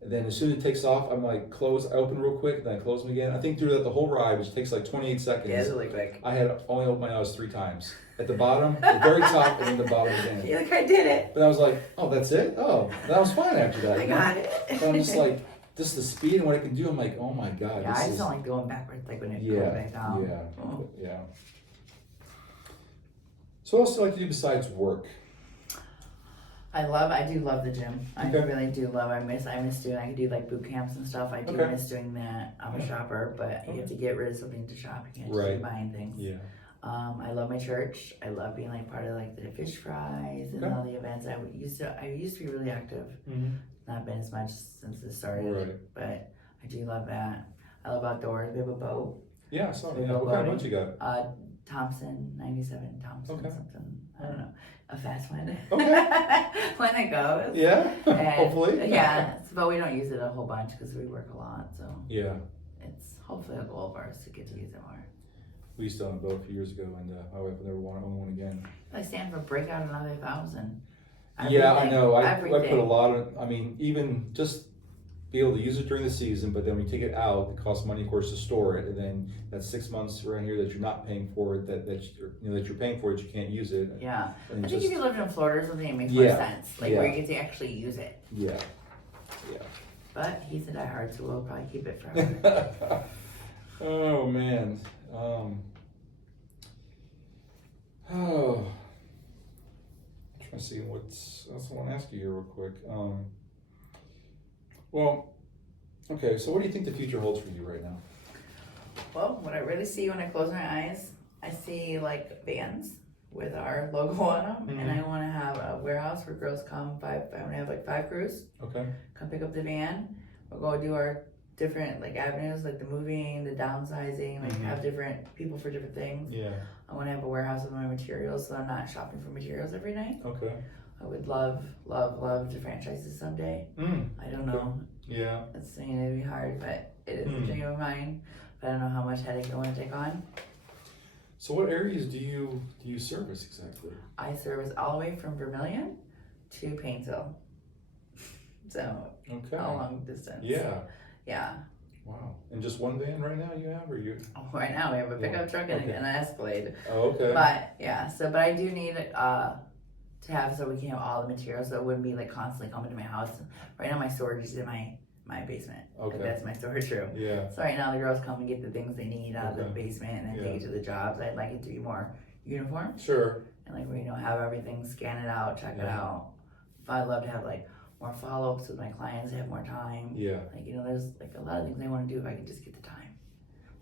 And then as soon as it takes off, I'm like, close, I open real quick, then I close them again. I think through the whole ride, which takes like 28 seconds, Yeah, it's really quick. I had only opened my eyes 3 times. At the bottom, the very top, and then the bottom again. You're like, I did it. But I was like, oh, that's it? Oh, that was fine after that. I you know? got it. But I'm just like, just the speed and what it can do, I'm like, oh my God. Yeah, I just don't like going backwards, like when it goes back down. Yeah. So what else do you like to do besides work? I do love the gym. I really do love. I miss doing. I could do like boot camps and stuff. I do miss doing that. I'm a shopper, but you have to get rid of something to shop. You can't just keep buying things. Yeah. I love my church. I love being like part of like the fish fries and all the events. I used to be really active. Not been as much since it started, but I do love that. I love outdoors. We have a boat. Yeah, I saw that. What kind of boat you got? Thompson 97 Thompson something. I don't know. A fast one. Okay. When it goes. Yeah. And, hopefully. Yeah, but we don't use it a whole bunch because we work a lot. So yeah, it's hopefully a goal of ours to get to use it more. We used to own a boat a few years ago, and my wife would never want to own one again. I stand for break out another 1,000. Yeah, I know. I put a lot of. I mean, even just be able to use it during the season, but then when you take it out, it costs money, of course, to store it, and then that's 6 months around here that you're not paying for it, that you're paying for it, you can't use it. Yeah, and I think if you lived in Florida or something, it makes more sense, like where you get to actually use it. Yeah. But he's a diehard, so we'll probably keep it forever. Oh man. I'm trying to see what else I want to ask you here real quick. Well, okay, so what do you think the future holds for you right now? Well, what I really see when I close my eyes, I see like vans with our logo on them, and I want to have a warehouse where girls come. I want to have like 5 crews. Okay. Come pick up the van. We'll go do our different like avenues, like the moving, the downsizing, like have different people for different things. Yeah. I want to have a warehouse with my materials, so I'm not shopping for materials every night. Okay. I would love to franchise this someday. I don't know. Yeah. It's going to be hard, but it is a dream of mine. But I don't know how much headache I want to take on. So what areas do you service exactly? I service all the way from Vermilion to Painesville. So a long distance. Yeah. Yeah. Wow. And just one van right now you have, or you? Right now we have a pickup truck and an Escalade. Oh, okay. But yeah, but I do need to have so we can have all the materials, so it wouldn't be like constantly coming to my house. Right now my storage is in my basement. Okay. Like, that's my storage room. Yeah. So right now the girls come and get the things they need out of the basement and then take it to the jobs. I'd like it to be more uniform. Sure. And like we have everything, scan it out, check it out. I'd love to have like more follow-ups with my clients, have more time. Yeah. Like there's like a lot of things I want to do if I can just get the time.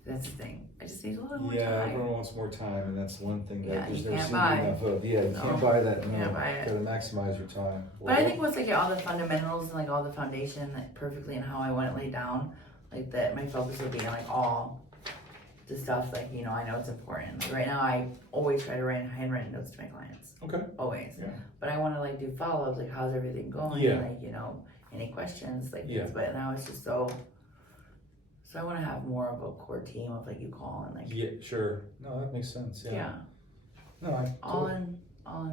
That's the thing. I just need a little more time. Yeah, everyone wants more time, and that's one thing that there's never can't seemed buy. enough of. Yeah, you can't buy that. No, Can't buy it. Gotta maximize your time. But I think once I get all the fundamentals and like all the foundation like perfectly and how I want it laid down, like that my focus will be on like all the stuff like I know it's important. Like right now I always try to write handwritten notes to my clients. Okay. Always. Yeah. But I want to like do follow-ups, like how's everything going? Yeah. Like any questions like this. But now it's just so I want to have more of a core team of like you call and like sure. No, that makes sense. Yeah. No, all in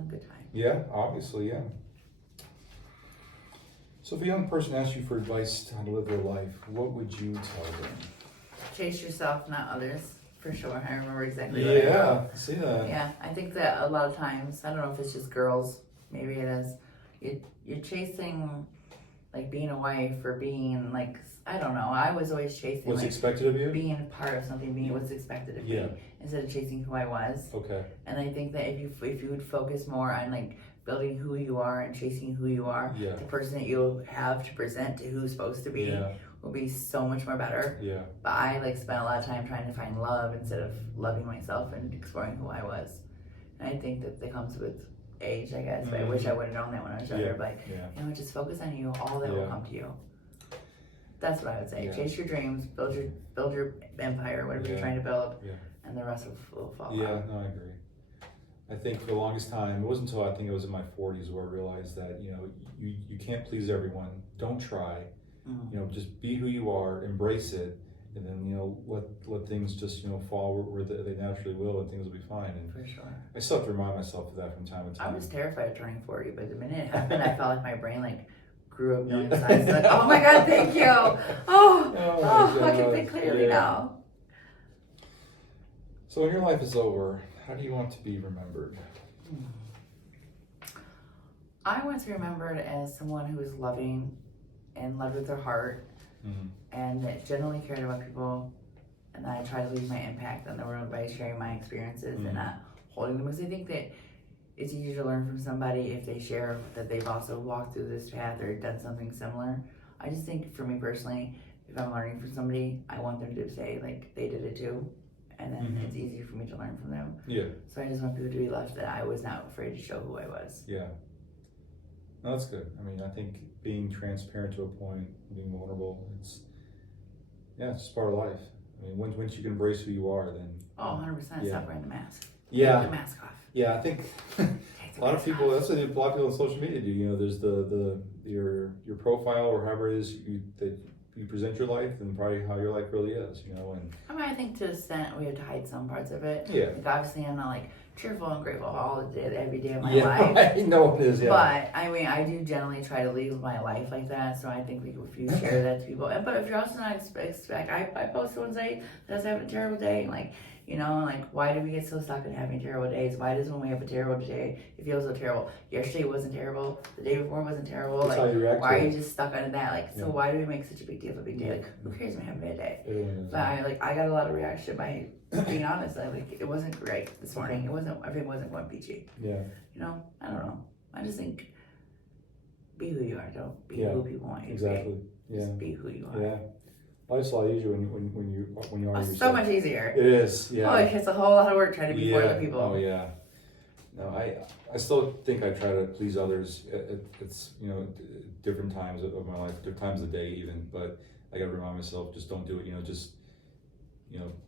good time. Yeah, obviously, yeah. So if a young person asked you for advice on how to live their life, what would you tell them? Chase yourself, not others, for sure. I remember exactly what I wrote. Yeah, see that. Yeah, I think that a lot of times, I don't know if it's just girls, maybe it is, you're chasing like being a wife or being like, I don't know, I was always chasing What's like expected of you? being part of something, being what's expected of me, instead of chasing who I was. Okay. And I think that if you would focus more on like building who you are and chasing who you are, the person that you'll have to present to who's supposed to be will be so much more better. Yeah. But I like spent a lot of time trying to find love instead of loving myself and exploring who I was. And I think that comes with age, I guess. But I wish I would have known that when I was younger. But just focus on you. All that will come to you. That's what I would say. Yeah. Chase your dreams, build your empire, whatever you're trying to build, and the rest will fall out. Yeah, no, I agree. I think for the longest time, it wasn't until I think it was in my 40s where I realized that you can't please everyone. Don't try. Just be who you are, embrace it, and then let things just fall where they naturally will, and things will be fine. And for sure, I still have to remind myself of that from time to time. I was terrified of turning 40, but the minute it happened, I felt like my brain like grew a million sizes. Like, oh my God, thank you. I can think clearly now. So when your life is over, how do you want to be remembered? I want to be remembered as someone who is loving and led with their heart and that generally cared about people, and that I try to leave my impact on the world by sharing my experiences and not holding them, because I think that it's easier to learn from somebody if they share that they've also walked through this path or done something similar. I just think for me personally, if I'm learning from somebody, I want them to say like they did it too, and then it's easier for me to learn from them. Yeah. So I just want people to be left that I was not afraid to show who I was. Yeah. No, that's good. I mean, I think being transparent to a point, being vulnerable, it's just part of life. I mean, once you can embrace who you are, then... Oh, 100%. Stop wearing the mask. Yeah. Take the mask off. Yeah, I think a lot of people, that's what a lot of people on social media do. You know, there's your profile or however it is that you present your life, and probably how your life really is, you know. And I mean, I think to an extent we have to hide some parts of it. Yeah. Like obviously I'm not like cheerful and grateful all the day, every day of my yeah, life. I know it is, yeah. But I mean, I do generally try to live my life like that. So I think if you share that to people, but if you're also not expect, I post one say that I was having a terrible day, and like, you know, like why do we get so stuck in having terrible days? Why does when we have a terrible day, it feels so terrible? Yesterday wasn't terrible. The day before wasn't terrible. That's like, how you react why to are it. you just stuck on that? Like, so why do we make such a big deal of a big day? Like, who cares when I have a bad day? But I got a lot of reaction by being honest. It wasn't great this morning. Everything wasn't going peachy. Yeah. You know, I don't know. I just think be who you are. Don't be who people want you to Exactly. be. Yeah. Just be who you are. Yeah. Life's a lot easier when you are yourself. So much easier. It is. Yeah. Oh, it's a whole lot of work trying to be for other people. Oh yeah. No, I still think I try to please others. It's different times of my life, different times of the day even. But I got to remind myself, just don't do it. Just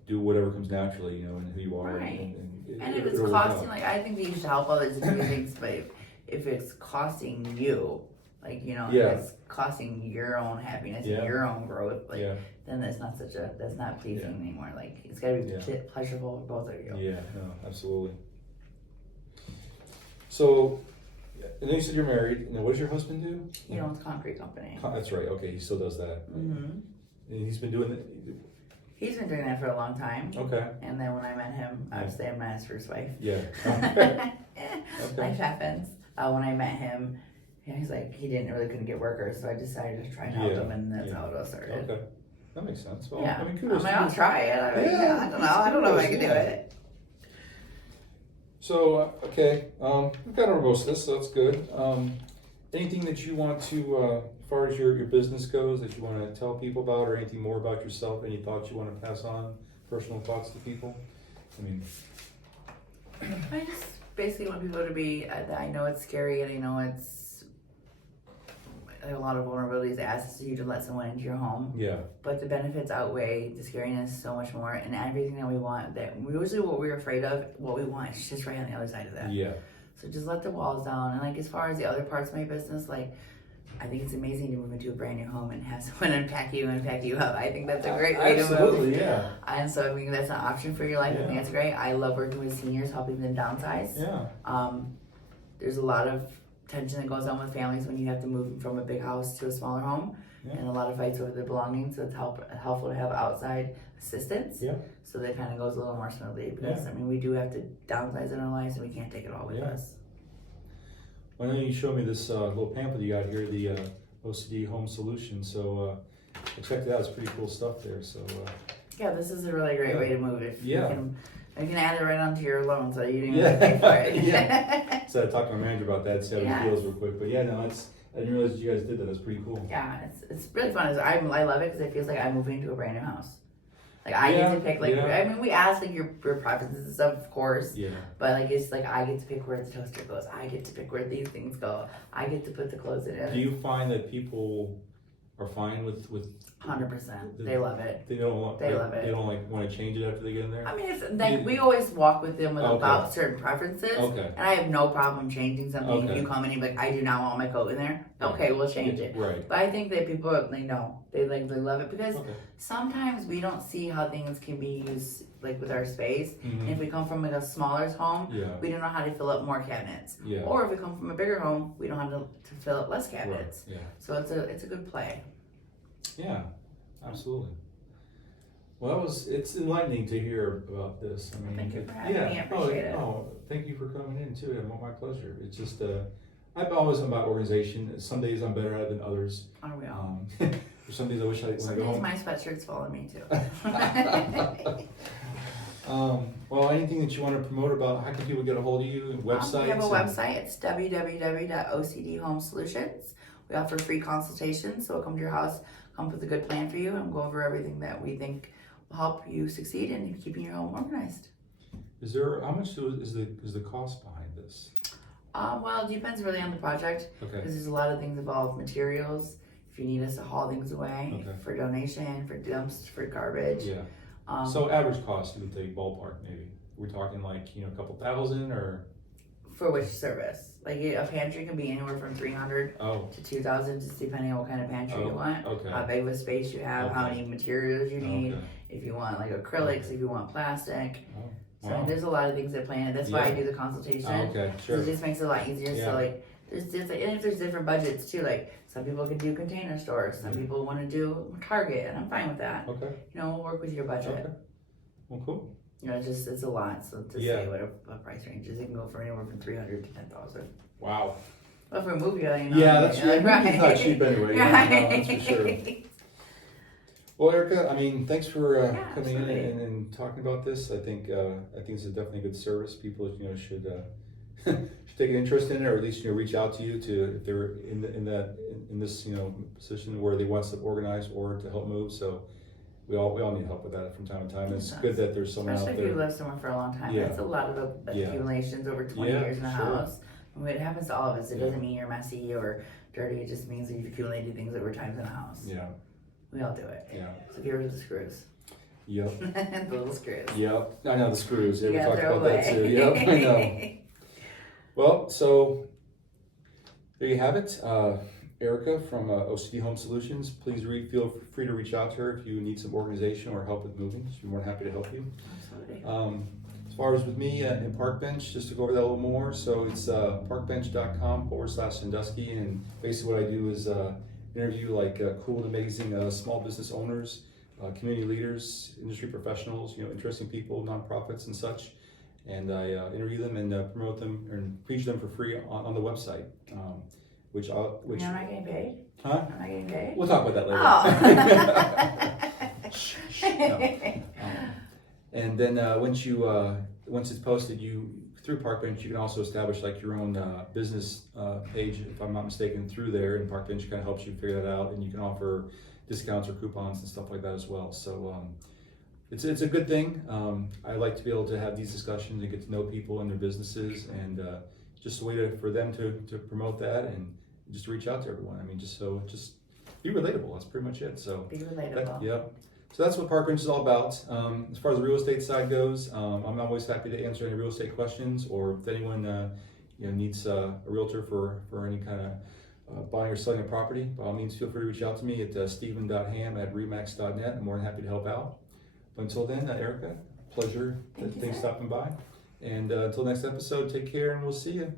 do whatever comes naturally. And who you are. Right. And if it's costing, like I think that you should help others and do things, but if it's costing you, like if it's costing your own happiness and your own growth, like then that's not pleasing anymore. Like it's got to be pleasurable for both of you. Yeah. No. Absolutely. So, and then you said you're married. Now, what does your husband do? He owns a concrete company. That's right. Okay, he still does that. Mm-hmm. And he's been doing it. He's been doing that for a long time. Okay. And then when I met him, obviously I'm my first wife. Yeah. Life happens. When I met him, he's like he couldn't get workers, so I decided to try and help him, and that's how it all started. Okay. That makes sense. Well, Yeah. I mean, kudos. I'll try it. I don't know if I can do it. So, okay, we've got over most of this, so that's good. Anything that you want to, as far as your business goes, that you want to tell people about, or anything more about yourself? Any thoughts you want to pass on, personal thoughts to people? I mean, I just basically want people to be, I know it's scary, and I know it's a lot of vulnerabilities asks you to let someone into your home. Yeah. But the benefits outweigh the scariness so much more, and everything that we want, that usually what we're afraid of, what we want is just right on the other side of that. Yeah. So just let the walls down, and like as far as the other parts of my business, like I think it's amazing to move into a brand new home and have someone unpack you up. I think that's a great way to move. Absolutely, yeah. And so I mean that's an option for your life. I think that's great. I love working with seniors, helping them downsize. Yeah. There's a lot of tension that goes on with families when you have to move from a big house to a smaller home, and a lot of fights over their belongings. So it's helpful to have outside assistance. Yeah. So that kind of goes a little more smoothly because I mean we do have to downsize in our lives, and we can't take it all with us. Well, I know you showed me this little pamphlet you got here, the OCD Home Solutions. So I checked it out. It's pretty cool stuff there. So yeah, this is a really great way to move. If you can add it right onto your loan, so you didn't even pay for it. So I talked to my manager about that, see how it feels real quick. But I didn't realize you guys did that. That's pretty cool. Yeah, it's really fun. I love it because it feels like I'm moving to a brand new house. Like I get to pick, I mean, we ask like your preferences and stuff, of course. Yeah. But like it's like I get to pick where the toaster goes. I get to pick where these things go. I get to put the clothes in it. Do you find that people are fine with 100%. They love it. They love it. They don't want to change it after they get in there. I mean, we always walk with them about certain preferences. Okay. And I have no problem changing something. If you come in and you're like, I do not want my coat in there. Okay, we'll change it. Right. But I think that people they love it because sometimes we don't see how things can be used like with our space. Mm-hmm. And if we come from like a smaller home, we don't know how to fill up more cabinets. Yeah. Or if we come from a bigger home, we don't know how to fill up less cabinets. Right. Yeah. So it's a good play. Yeah, absolutely. Well, it's enlightening to hear about this. I mean, thank you for having me. I appreciate it. Oh, thank you for coming in too. My pleasure. It's just I'm always about organization. Some days I'm better at it than others. Are we all? There's some days I wish I, when I Some go days home. my sweatshirts follow me too. Well, anything that you want to promote about, how can people get a hold of you, websites? We have a website. It's www.ocdhomesolutions. We offer free consultations, so we'll come to your house, come up with a good plan for you, and go over everything that we think will help you succeed in keeping your home organized. Is there, how much is the cost behind this? Well, it depends really on the project, Okay, because there's a lot of things involved. Materials, if you need us to haul things away, Okay. for donation, for dumps, for garbage. yeah. Um, So average cost, you would take ballpark maybe? We're talking like, a couple thousand or? for which service? Like a pantry can be anywhere from $300 Oh, to $2,000, just depending on what kind of pantry you want. okay. How big of a space you have, how Okay. many materials you need, Okay. if you want like acrylics, if you want plastic. Oh, So wow. there's a lot of things that play in it. That's why I Yeah. do the consultation. Oh, okay, So sure. it just makes it a lot easier. Yeah. So like there's just like, and if there's different budgets too, like some people can do container stores, some Yeah. people want to do Target, and I'm fine with that. Okay, We'll work with your budget. okay. Well, cool. It's a lot. So to Yeah. say what a price range is, it can go for anywhere from $300 to $10,000. Wow. Well, for a movie, Yeah, that's right. It's not cheap anyway. Yeah, Right. no, that's for sure. Well, Ericka, I mean, thanks for coming in absolutely. and talking about this. I think it's definitely a good service. People, should should take an interest in it, or at least reach out to you if they're in this position where they want stuff organized or to help move. So we all need help with that from time to time. It's good that there's someone Especially out if you there. live somewhere for a long time. Yeah. That's a lot of Yeah. accumulations over 20 Yeah, years in a sure. house. I mean, it happens to all of us. It Yeah. doesn't mean you're messy or dirty. It just means that you've accumulated things over times in a house. Yeah, We all do it. yeah, So get rid of the screws. yep, The little screws. yep. I know the screws. Yeah, You we gotta talked throw about that too. Yep, I know. away. Well, so there you have it. Ericka from OCD Home Solutions. Please feel free to reach out to her if you need some organization or help with moving. She'd be more than happy to help you. Absolutely. As far as with me in Parkbench, just to go over that a little more, so it's parkbench.com/Sandusky, and basically what I do is interview cool and amazing small business owners, community leaders, industry professionals, interesting people, nonprofits and such. And I interview them and promote them and feature them for free on the website, which You're not getting paid? huh? I'm not getting paid? We'll talk about that later. Oh. No. And then once it's posted, through Parkbench, you can also establish your own business page, if I'm not mistaken, through there. And Parkbench kind of helps you figure that out, and you can offer discounts or coupons and stuff like that as well. So it's a good thing. I like to be able to have these discussions and get to know people and their businesses, and just a way for them to promote that and just to reach out to everyone. I mean, just be relatable. That's pretty much it. So Be relatable. Yep. So that's what Parkbench is all about. As far as the real estate side goes, I'm always happy to answer any real estate questions, or if anyone needs a realtor for any kind of buying or selling a property. By all means, feel free to reach out to me at steven.ham@remax.net. I'm more than happy to help out. But until then, Ericka, pleasure. Thank you, Thanks sir. for stopping by. And until next episode, take care, and we'll see you.